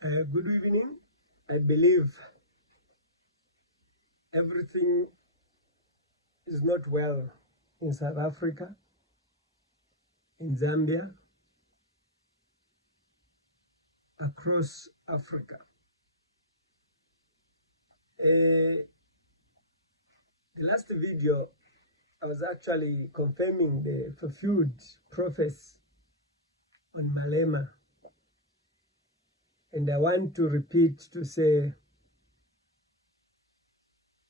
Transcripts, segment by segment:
Good evening. I believe everything is not well in South Africa, in Zambia, across Africa. The last video, I was actually confirming the fulfilled prophecy on Malema. And I want to repeat to say,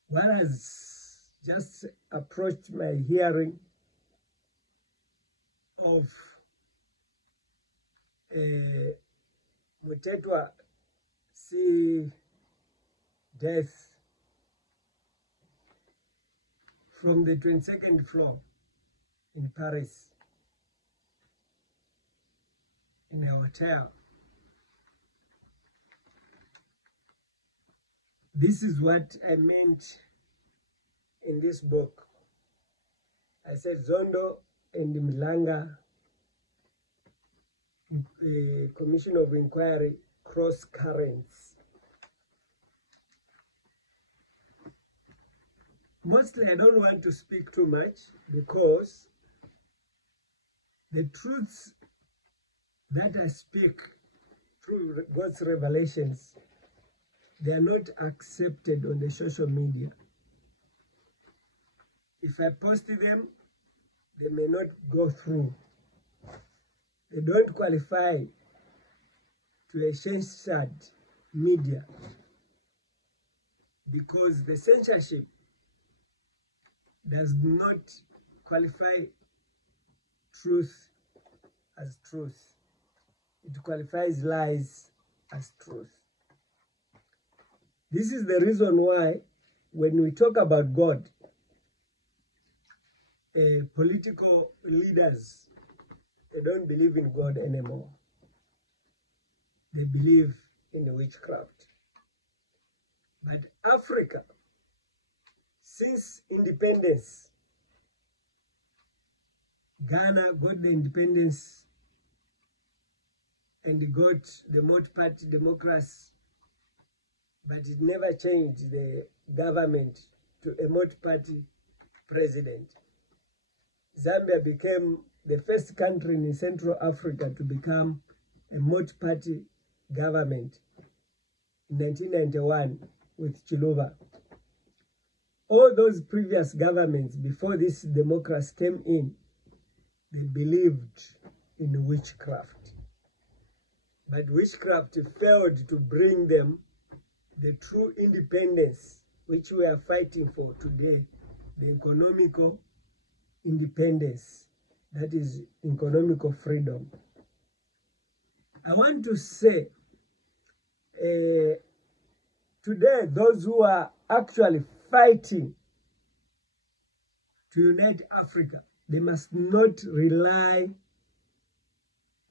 what has just approached my hearing of Mutetwa see death from the 22nd floor in Paris in a hotel. This is what I meant in this book. I said Zondo and Madlanga, Commission of Inquiry, cross currents. Mostly I don't want to speak too much because the truths that I speak through God's revelations, they are not accepted on the social media. If I post them, they may not go through. They don't qualify to a censored media because the censorship does not qualify truth as truth. It qualifies lies as truth. This is the reason why when we talk about God, political leaders, they don't believe in God anymore. They believe in the witchcraft. But Africa, since independence, Ghana got the independence and got the multi-party democracy, but it never changed the government to a multi-party president. Zambia became the first country in Central Africa to become a multi-party government in 1991 with Chiluba. All those previous governments before this democracy came in, they believed in witchcraft. But witchcraft failed to bring them the true independence which we are fighting for today, the economical independence, that is economical freedom. I want to say, today those who are actually fighting to unite Africa, they must not rely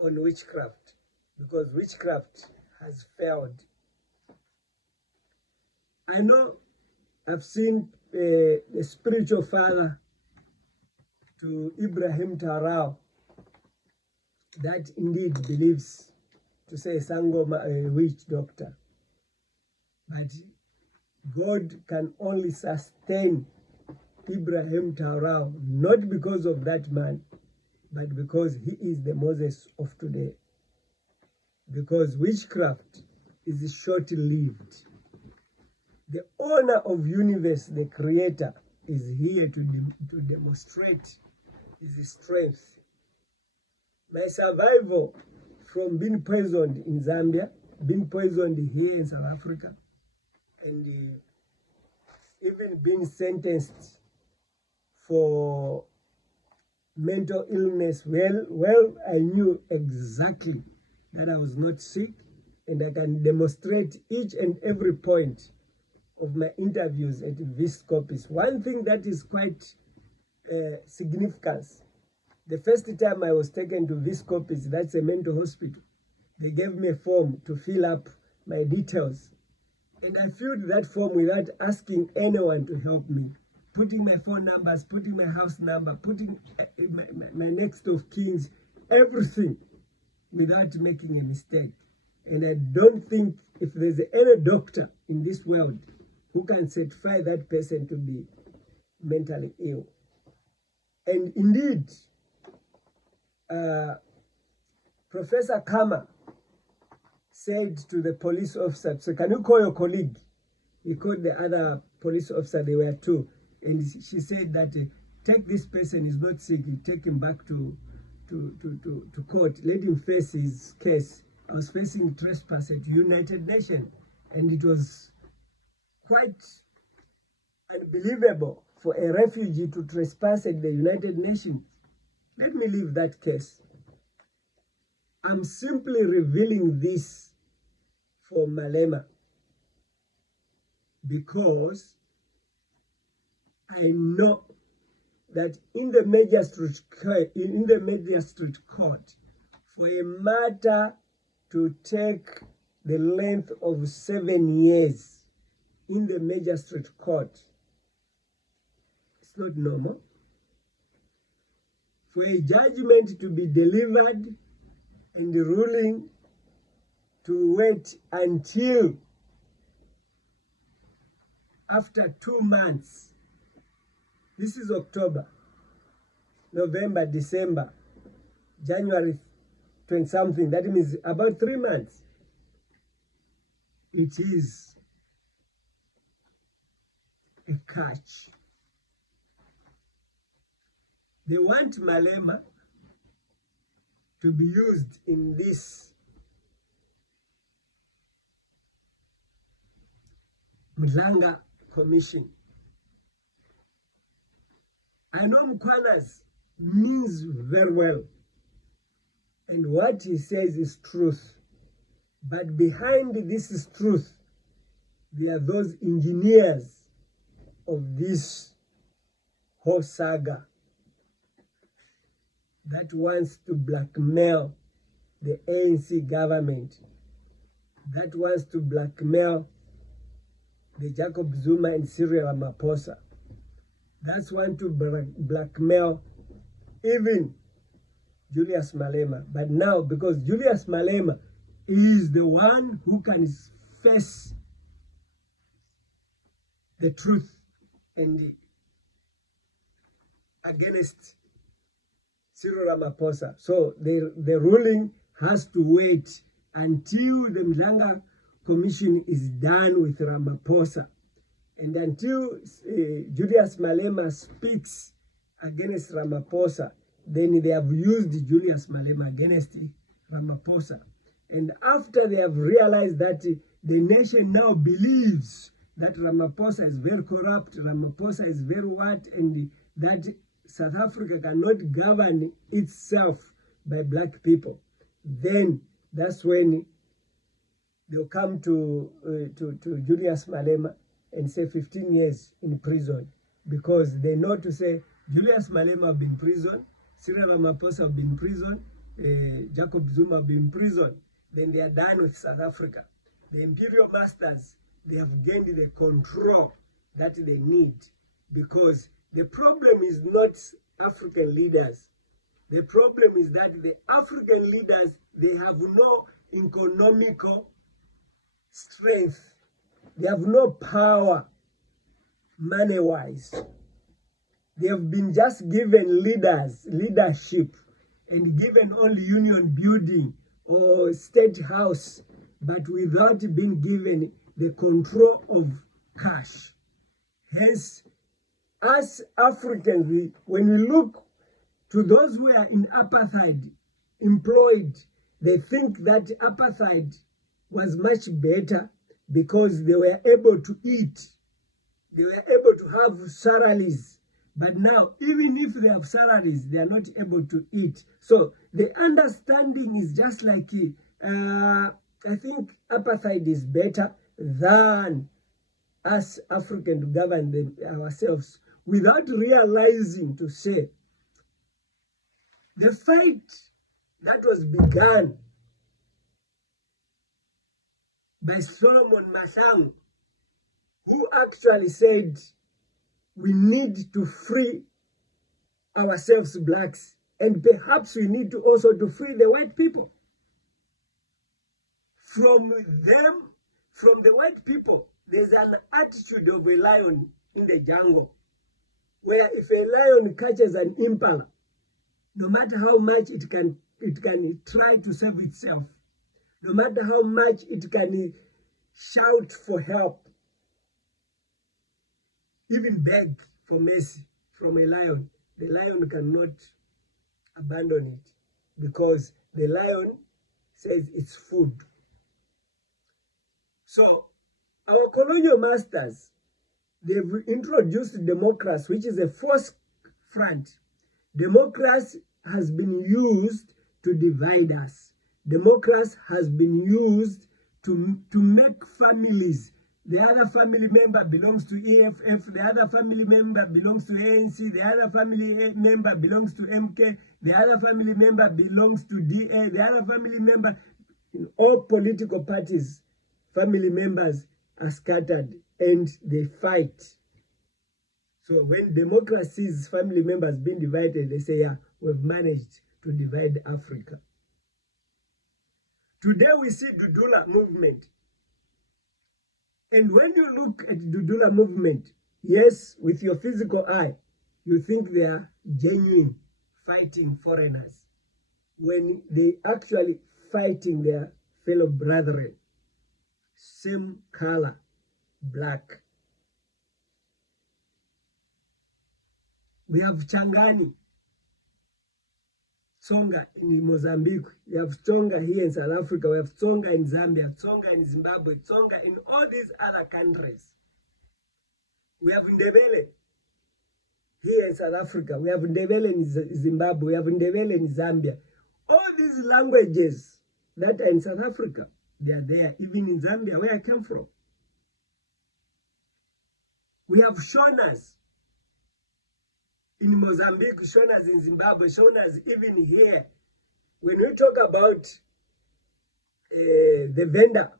on witchcraft because witchcraft has failed. I know I've seen the spiritual father to Ibrahim Tarao that indeed believes to say Sangoma, a witch doctor. But God can only sustain Ibrahim Tarao, not because of that man, but because he is the Moses of today. Because witchcraft is short-lived. The owner of universe, the creator, is here to demonstrate his strength. My survival from being poisoned in Zambia, being poisoned here in South Africa, and even being sentenced for mental illness, well, I knew exactly that I was not sick, and I can demonstrate each and every point of my interviews at Viscopis. One thing that is quite significant, the first time I was taken to Viscopis, that's a mental hospital, they gave me a form to fill up my details. And I filled that form without asking anyone to help me, putting my phone numbers, putting my house number, putting my next of kins, everything, without making a mistake. And I don't think if there's any doctor in this world who can certify that person to be mentally ill. And indeed, Professor Kama said to the police officer, so can you call your colleague? He called the other police officer, there were two. And she said that take this person, he's not sick, you take him back to court, let him face his case. I was facing trespass at United Nations, and it was quite unbelievable for a refugee to trespass at the United Nations. Let me leave that case. I'm simply revealing this for Malema because I know that in the magistrate court, for a matter to take the length of 7 years in the magistrate court, it's not normal. For a judgment to be delivered and the ruling to wait until after 2 months. This is October, November, December, January 20-something. That means about 3 months. It is a catch. They want Malema to be used in this Madlanga commission. I know Mkwana's means very well, and what he says is truth. But behind this is truth. There are those engineers of this whole saga that wants to blackmail the ANC government, that wants to blackmail the Jacob Zuma and Cyril Ramaphosa, that's want to blackmail even Julius Malema. But now, because Julius Malema is the one who can face the truth and against Cyril Ramaphosa. So the ruling has to wait until the Madlanga Commission is done with Ramaphosa. And until Julius Malema speaks against Ramaphosa, then they have used Julius Malema against Ramaphosa. And after they have realized that the nation now believes that Ramaphosa is very corrupt, Ramaphosa is very what, and that South Africa cannot govern itself by black people, then that's when they'll come to Julius Malema and say 15 years in prison, because they know to say Julius Malema have been in prison, Cyril Ramaphosa have been in prison, Jacob Zuma have been in prison, then they are done with South Africa. The imperial masters, they have gained the control that they need, because the problem is not African leaders. The problem is that the African leaders, they have no economical strength. They have no power, money-wise. They have been just given leadership, and given only union building or state house, but without being given the control of cash. Hence, as Africans, when we look to those who are in apartheid, employed, they think that apartheid was much better because they were able to eat. They were able to have salaries. But now, even if they have salaries, they are not able to eat. So the understanding is just like, I think apartheid is better than us Africans to govern ourselves, without realizing to say, the fight that was begun by Solomon Masango, who actually said, we need to free ourselves blacks, and perhaps we need to also to free the white people. from them, from the white people, there's an attitude of a lion in the jungle, where if a lion catches an impala, no matter how much it can try to save itself, no matter how much it can shout for help, even beg for mercy from a lion, the lion cannot abandon it, because the lion says it's food. So our colonial masters, they've introduced democracy, which is a false front. Democracy has been used to divide us. Democracy has been used to make families. The other family member belongs to EFF, the other family member belongs to ANC, the other family member belongs to MK, the other family member belongs to DA, the other family member. In all political parties, family members are scattered and they fight. So when democracy sees family members being divided, they say, yeah, we've managed to divide Africa. Today we see Dudula movement. And when you look at Dudula movement, yes, with your physical eye, you think they are genuine fighting foreigners, when they actually fighting their fellow brethren. Same color, black. We have Changani, Tsonga in Mozambique. We have Tsonga here in South Africa. We have Tsonga in Zambia, Tsonga in Zimbabwe, Tsonga in all these other countries. We have Ndebele here in South Africa. We have Ndebele in Zimbabwe. We have Ndebele in Zambia. All these languages that are in South Africa, they are there, even in Zambia, where I came from. We have Shonas in Mozambique, Shonas in Zimbabwe, Shonas even here. When we talk about the vendor,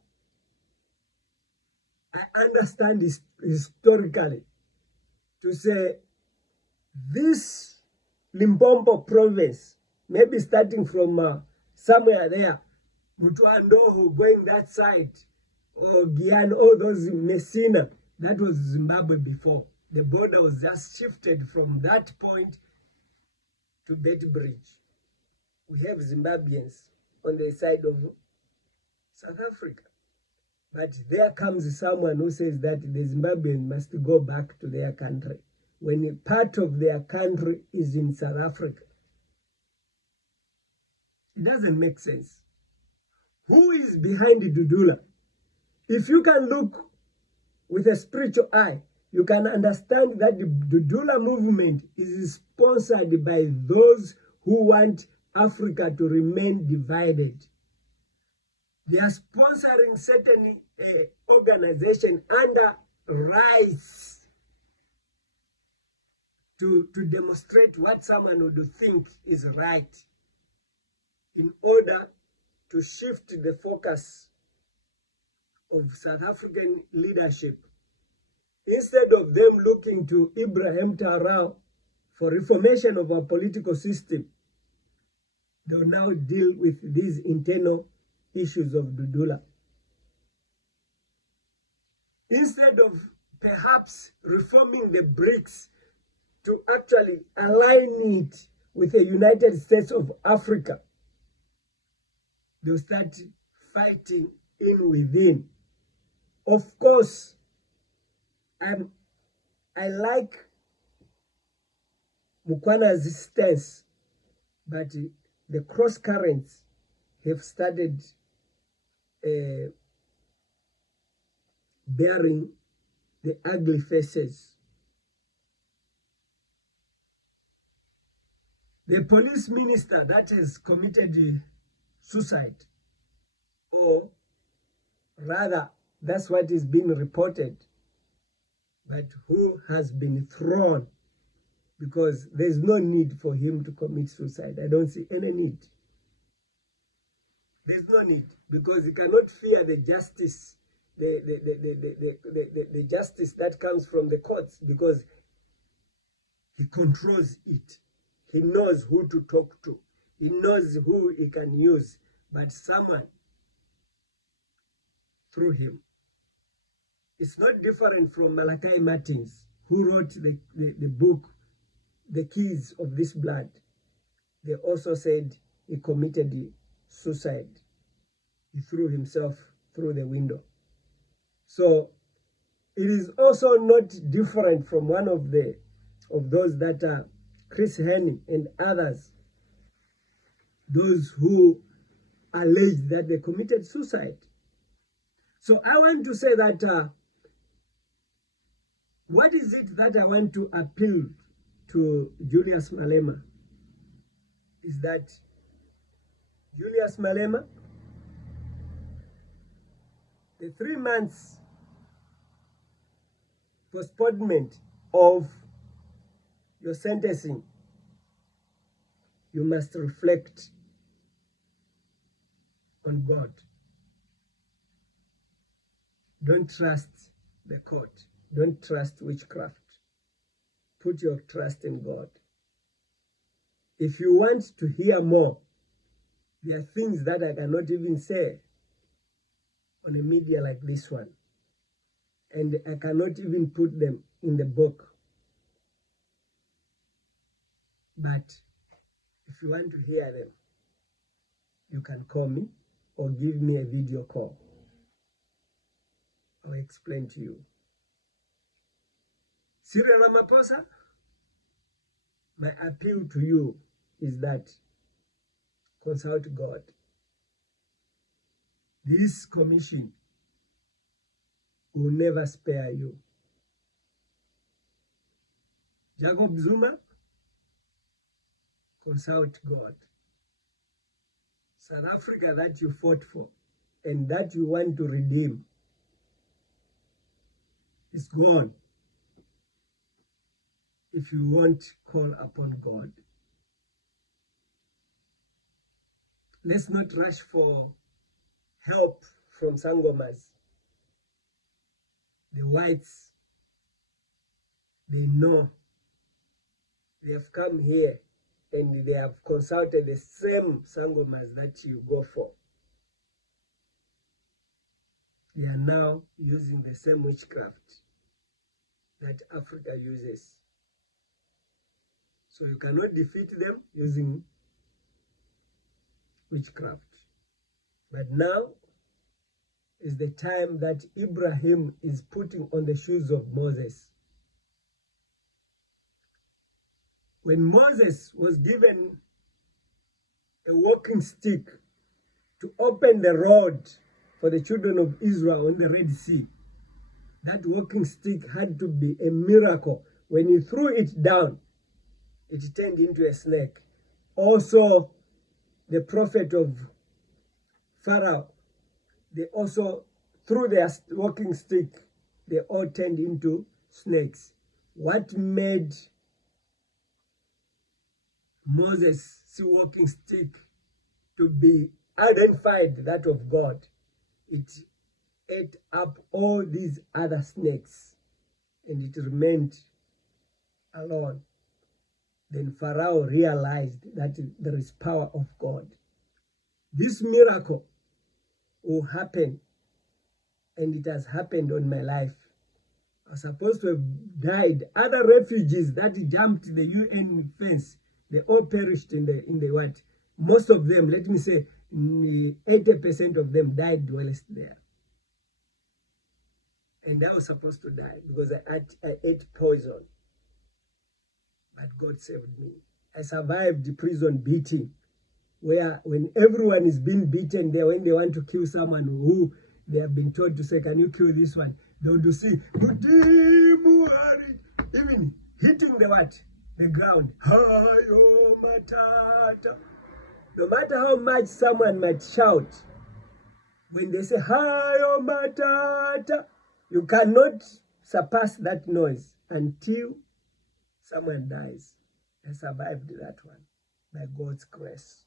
I understand this historically to say this Limpopo province, maybe starting from somewhere there, Mutuandohu going that side, or Guyana, all those Messina, that was Zimbabwe before. The border was just shifted from that point to Bet Bridge. We have Zimbabweans on the side of South Africa. But there comes someone who says that the Zimbabweans must go back to their country, when part of their country is in South Africa. It doesn't make sense. Who is behind Dudula? If you can look with a spiritual eye, you can understand that the Dudula movement is sponsored by those who want Africa to remain divided. They are sponsoring certain organization under rights to demonstrate what someone would think is right, in order to shift the focus of South African leadership. Instead of them looking to Ibrahim Traoré for reformation of our political system, they will now deal with these internal issues of Dudula. Instead of perhaps reforming the BRICS to actually align it with the United States of Africa, they'll start fighting in within. Of course, I like Mukwana's stance, but the cross currents have started bearing the ugly faces. The police minister that has committed suicide, or rather, that's what is being reported, but who has been thrown, because there's no need for him to commit suicide. I don't see any need. There's no need, because he cannot fear the justice, the justice that comes from the courts, because he controls it. He knows who to talk to. He knows who he can use. But someone through him. It's not different from Malachi Martins, who wrote the book, The Keys of This Blood. They also said he committed suicide. He threw himself through the window. So it is also not different from one of those that are Chris Henny and others, those who allege that they committed suicide. So I want to say that what is it that I want to appeal to Julius Malema is that Julius Malema, the 3 months postponement of your sentencing, you must reflect on God. Don't trust the court. Don't trust witchcraft. Put your trust in God. If you want to hear more, there are things that I cannot even say on a media like this one. And I cannot even put them in the book. But if you want to hear them, you can call me or give me a video call. I'll explain to you. Cyril Ramaphosa, my appeal to you is that consult God. This commission will never spare you. Jacob Zuma, consult God. South Africa that you fought for and that you want to redeem is gone if you won't call upon God. Let's not rush for help from Sangomas. The whites, they know. They have come here and they have consulted the same Sangomas that you go for. They are now using the same witchcraft that Africa uses. So you cannot defeat them using witchcraft. But now is the time that Ibrahim is putting on the shoes of Moses. When Moses was given a walking stick to open the road for the children of Israel on the Red Sea, that walking stick had to be a miracle. When he threw it down, it turned into a snake. Also, the prophet of Pharaoh, they also, through their walking stick, they all turned into snakes. What made Moses' walking stick to be identified that of God? It ate up all these other snakes and it remained alone. Then Pharaoh realized that there is power of God. This miracle will happen, and it has happened on my life. I was supposed to have died. Other refugees that jumped the UN fence, they all perished in the what? Most of them, let me say, 80% of them died whilst there. And I was supposed to die because I ate poison. But God saved me. I survived the prison beating, where when everyone is being beaten there, when they want to kill someone who they have been told to say, can you kill this one? They would see, even hitting the what? The ground. No matter how much someone might shout, when they say, Hayo Matata, you cannot surpass that noise until someone dies. I survived that one by God's grace.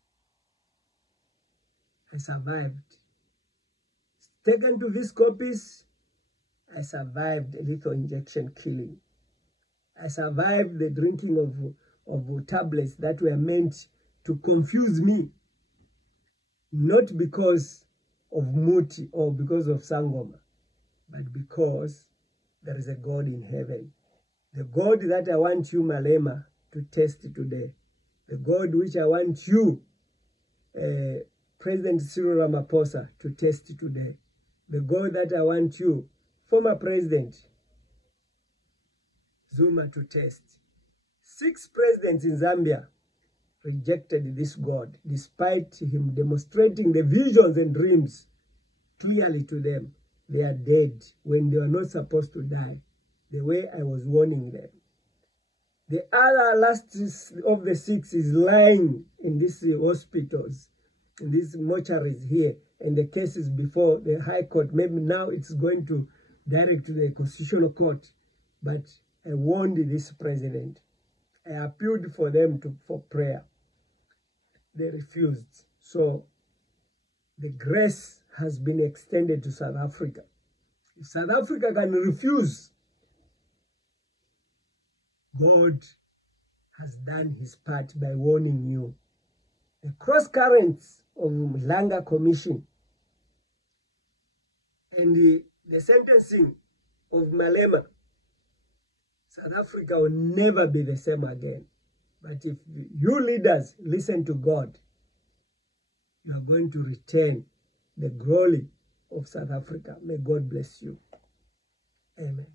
I survived. Taken to these copies, I survived a lethal injection killing. I survived the drinking of tablets that were meant to confuse me. Not because of Muti or because of Sangoma, but because there is a God in heaven. The God that I want you, Malema, to test today. The God which I want you, President Cyril Ramaphosa, to test today. The God that I want you, former President Zuma, to test. 6 presidents in Zambia rejected this God, despite him demonstrating the visions and dreams clearly to them. They are dead when they were not supposed to die, the way I was warning them. The other last of the 6 is lying in these hospitals, in these mortuaries here, and the cases before the High Court. Maybe now it's going to direct to the Constitutional Court, but I warned this president. I appealed for them for prayer. They refused. So the grace has been extended to South Africa. If South Africa can refuse, God has done his part by warning you. The cross currents of Madlanga Commission and the sentencing of Malema, South Africa will never be the same again. But if you leaders listen to God, you are going to return the glory of South Africa. May God bless you. Amen.